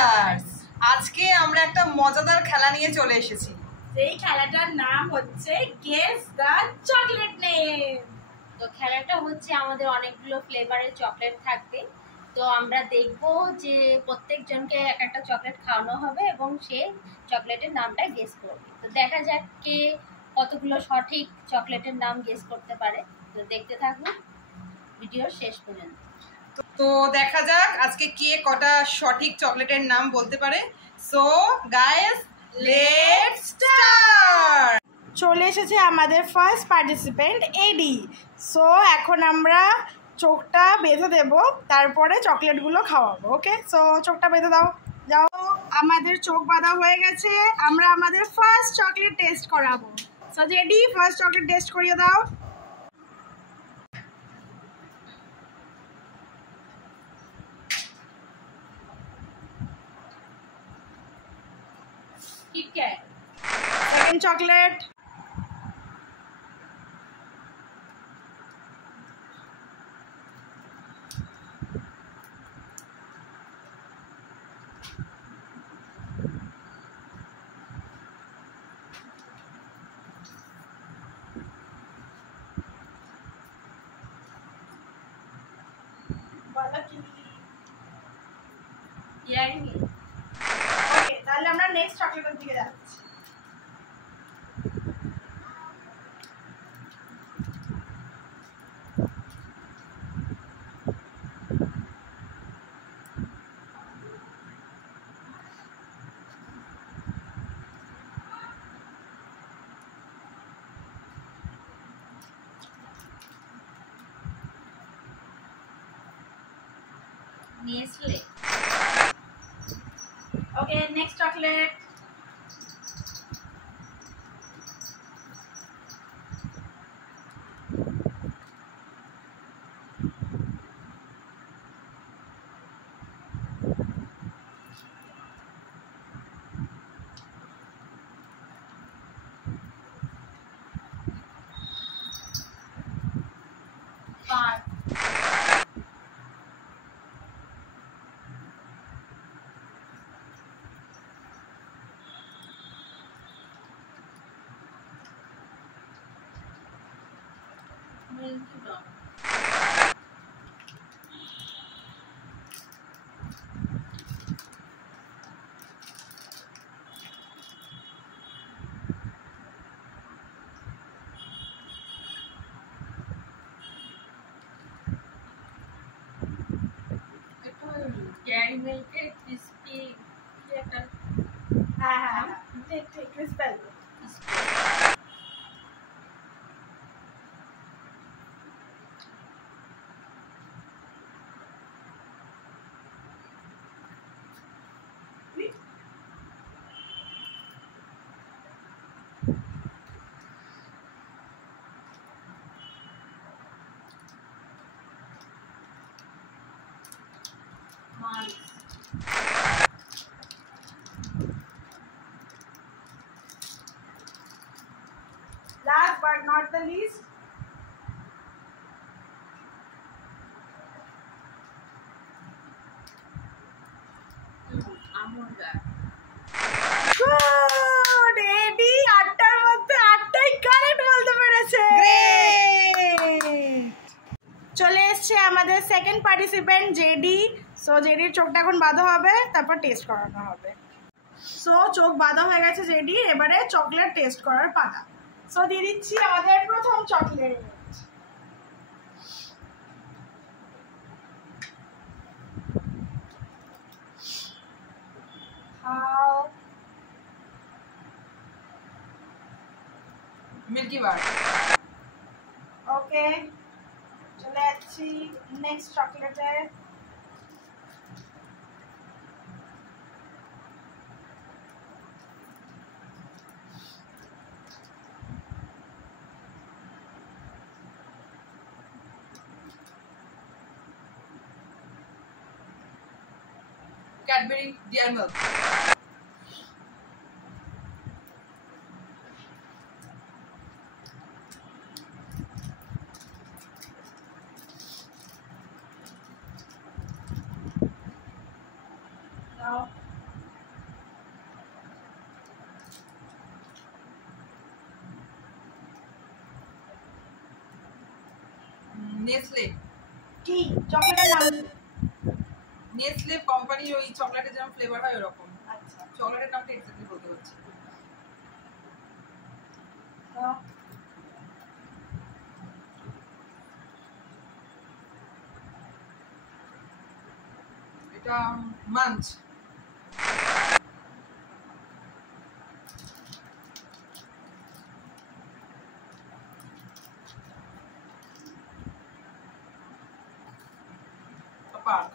স্টার্স। আজকে আমরা একটা মজাদার খেলা নিয়ে চলে এসেছি। এই খেলাটার নাম হচ্ছে গেস দ্য চকলেট নেম। তো খেলাটা হচ্ছে আমাদের অনেকগুলো ফ্লেভারের চকলেট থাকবে। তো আমরা দেখব যে প্রত্যেকজনকে এক একটা চকলেট খাওয়ানো হবে এবং সে চকলেটের নামটা গেস করবে। তো দেখা যাক কে কতগুলো সঠিক চকলেটের নাম গেস করতে পারে। তো দেখতে থাকুন ভিডিওর শেষ পর্যন্ত। তো দেখা যাক আজকে কে কটা সঠিক চকলেটের নাম বলতে পারে। So guys, let's start. চলে এসেছে আমাদের ফার্স্ট পার্টিসিপেন্ট এডি। সো এখন আমরা চোখটা বেঁধে দেব, তারপরে চকলেটগুলো খাওয়াবো। ওকে, সো চোখটা বেঁধে দাও, যাও। আমাদের চোখ বাঁধা হয়ে গেছে, আমরা আমাদের ফার্স্ট চকলেট টেস্ট করাবো। সো এডি, ফার্স্ট চকলেট টেস্ট করিয়ে দাও। কিটক্যাট। Second chocolate. ওকে, তাহলে আমরা নেক্সট চকলেটের দিকে যাচ্ছি। নেসলে। ওকে, নেক্সট চকলেট। ডেয়ারি মিল্কের ক্রিস্পি একটা হ্যাঁ, একটু spell. Last but not the least, good! এডি 8টার মধ্যে 8টাই কারেক্ট বলতে পেরেছে। চলে এসছে আমাদের সেকেন্ড পার্টিসিপেন্ট জেডি। সো জেডির চোখটা এখন বাঁধা হবে, তারপর টেস্ট করানো হবে। সো চোখ বাঁধা হয়ে গেছে জেডি, এবারে চকলেট টেস্ট করার পালা। সো দিয়ে দিচ্ছি আমাদের প্রথম চকলেট। খাও। মিল্কি বার। ওকে, চলে যাচ্ছি নেক্সট চকলেটে। Cadbury dairy milk. Now Nestle. কি চকলেটের নাম? নেসলে কোম্পানির ওই চকলেটের যেমন ফ্লেভার হয় ওরকম। আচ্ছা চকলেটের নামটা এক্স্যাক্টলি বলতে পারছি। এটা মাঞ্চ। পার্ক।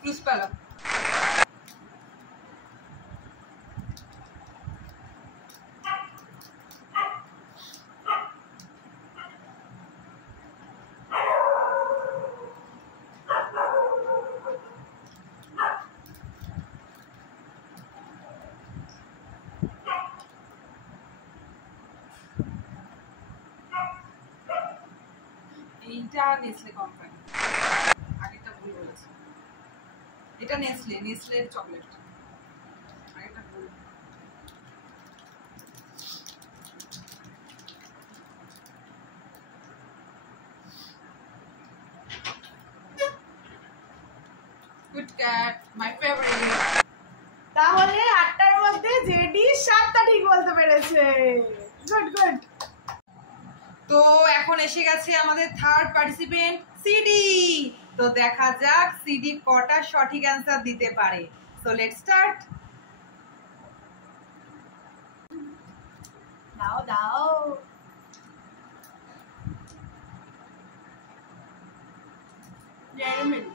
ক্রিসপালা। এইটা নেসলে কোম্পানি, আগেরটা ভুল বলেছি। এটা নেসলে, নেসলের চকলেট, আগেরটা ভুল। KitKat my favourite. তাহলে 8টার মধ্যে জেডি 7টা ঠিক বলতে পেরেছে। Good good. তো এখন এসে গেছে আমাদের থার্ড পার্টিসিপেন্ট সিডি। তো দেখা যাক সিডি কটা সঠিক অ্যান্সার দিতে পারে। So let's start. দাও দাও। Dairy milk.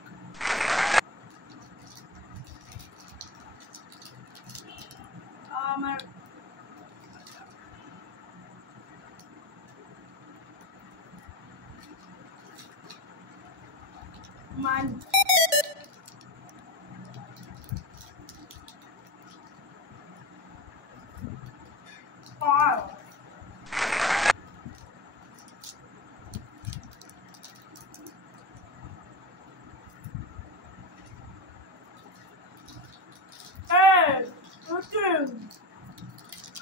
আমার মান পার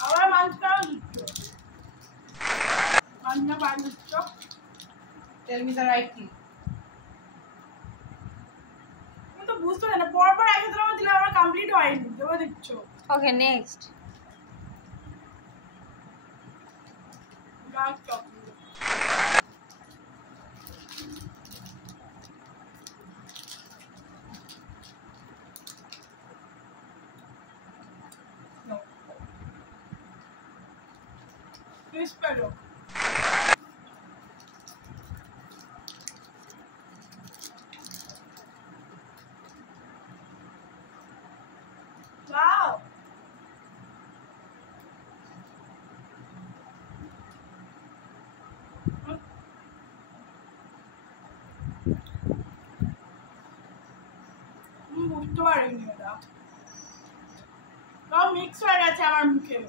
আবার মানটাও দিচ্ছ, মানটা পার দিচ্ছ। Tell me the right thing. আমি তো বুঝতে পারি না, পরপর আগে তো আমার দিলে আমার কমপ্লিট হয়নি, দেবো দিচ্ছ। Okay next. Dark chocolate. Crispello. Wow. বুঝতে পারিনি এটা, সব মিক্স হয়ে গেছে আমার মুখে।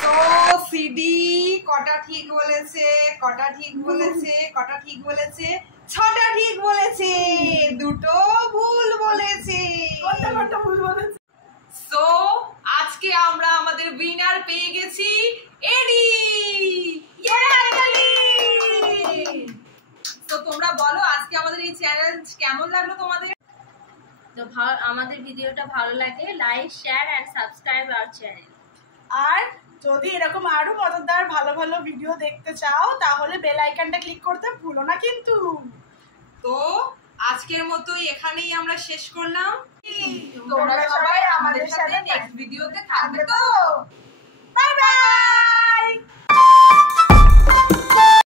সো সিডি কটা ঠিক বলেছে, কটা ঠিক বলেছে, কটা ঠিক বলেছে? 6টা ঠিক বলেছে, 2টো ভুল বলেছে। সো আজকে আমরা আমাদের উইনার পেয়ে গেছি এডি। তো তোমরা বলো আজকে আমাদের এই চ্যালেঞ্জ কেমন লাগলো তোমাদের? তো আমাদের ভিডিওটা ভালো লাগে like share and subscribe our channel. আর যদি এরকম আরো মজাদার ভালো ভালো ভিডিও দেখতে চাও তাহলে বেল আইকনটা ক্লিক করতে ভুলো না কিন্তু। তো আজকের মতোই এখানেই আমরা শেষ করলাম। তোমরা সবাই আমাদের সাথে নেক্সট ভিডিওতে থাকবে তো।